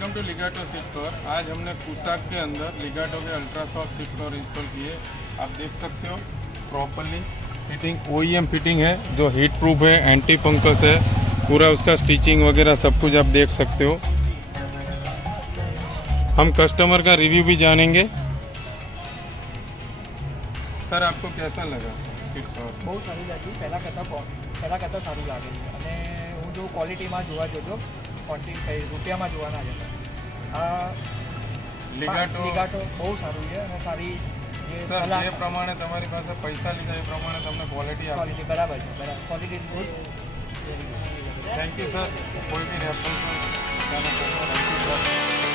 Welcome to Ligato seat cover. आज हमने कुसाक के अंदर लिगाटो के अल्ट्रासॉफ्ट सीट कवर इंस्टॉल किए। आप देख सकते हो प्रॉपरली फिटिंग OEM फिटिंग है, जो हीट प्रूफ है, एंटी पंकस है, पूरा उसका स्टिचिंग वगैरह सब कुछ आप देख सकते हो। हम कस्टमर का रिव्यू भी जानेंगे। सर आपको कैसा लगा सीट कवर? બહુ સારું લાગ્યું, પહેલાં કરતાં સારું લાગે છે અને હું જો ક્વોલિટીમાં જોવા જજો ક્વોન્ટિટી રૂપિયામાં જોવા ના જતા લીગાટો બહુ સારું છે અને સારી સર જે પ્રમાણે તમારી પાસે પૈસા લીધા એ પ્રમાણે તમને ક્વોલિટી આપી। ક્વોલિટી બરાબર છે, બરાબર quality is good. Thank you sir, કોઈ બી રેફરન્સ થેન્ક યુ સર।